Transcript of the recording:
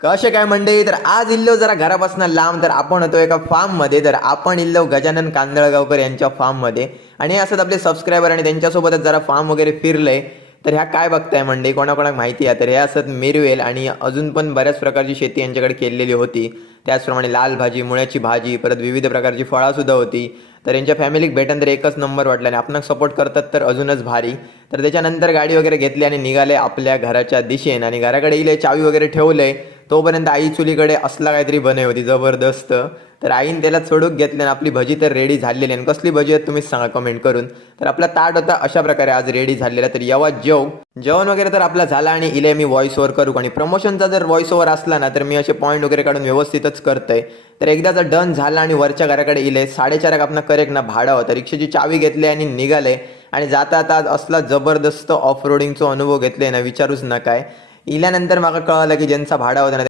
कसे काय मंडळी, तर आज इल्लो जरा घरापासून लांब. तर आपण होतो एका फार्ममध्ये. तर आपण इल्लो गजानन कांदळगावकर यांच्या फार्ममध्ये. आणि हे असत आपले सबस्क्रायबर आणि त्यांच्यासोबतच जरा फार्म वगैरे फिरलंय. तर ह्या काय बघताय मंडळी, कोणाकोणाक माहिती आहे तर हे असत मिरवेल आणि अजून पण बऱ्याच प्रकारची शेती यांच्याकडे केलेली होती. त्याचप्रमाणे लाल भाजी, मुळ्याची भाजी, परत विविध प्रकारची फळासुद्धा होती. तर यांच्या फॅमिलीक भेटन तर एकच नंबर वाटला आणि आपण सपोर्ट करतात तर अजूनच भारी. तर त्याच्यानंतर गाडी वगैरे घेतली आणि निघाले आपल्या घराच्या दिशेने. आणि घराकडे इले चावी वगैरे ठेवलंय. तोपर्यंत आई चुलीकडे असला काहीतरी बनव होती जबरदस्त. तर आईने त्याला चढूक घेतले आणि आपली भजी तर रेडी झालेली. आणि कसली भजी आहेत तुम्हीच सांगा कमेंट करून. तर आपला ताट होता अशा प्रकारे आज रेडी झालेला. तर येवा जेवण वगैरे तर आपला झाला. आणि इले मी व्हॉइस ओव्हर करू. आणि प्रमोशनचा जर व्हॉइस ओव्हर असला ना तर मी असे पॉईंट वगैरे काढून व्यवस्थितच करतोय. तर एकदाचा डन झाला आणि वरच्या घराकडे इले 4:30 आपण करेक्ट ना भाडा होता. रिक्षाची चावी घेतली आणि निघाले. आणि जाता आता आज असला जबरदस्त ऑफ रोडिंगचा अनुभव घेतले ना विचारूच नका. इल्यानंतर मला कळलं की ज्यांचा भाडा होता ना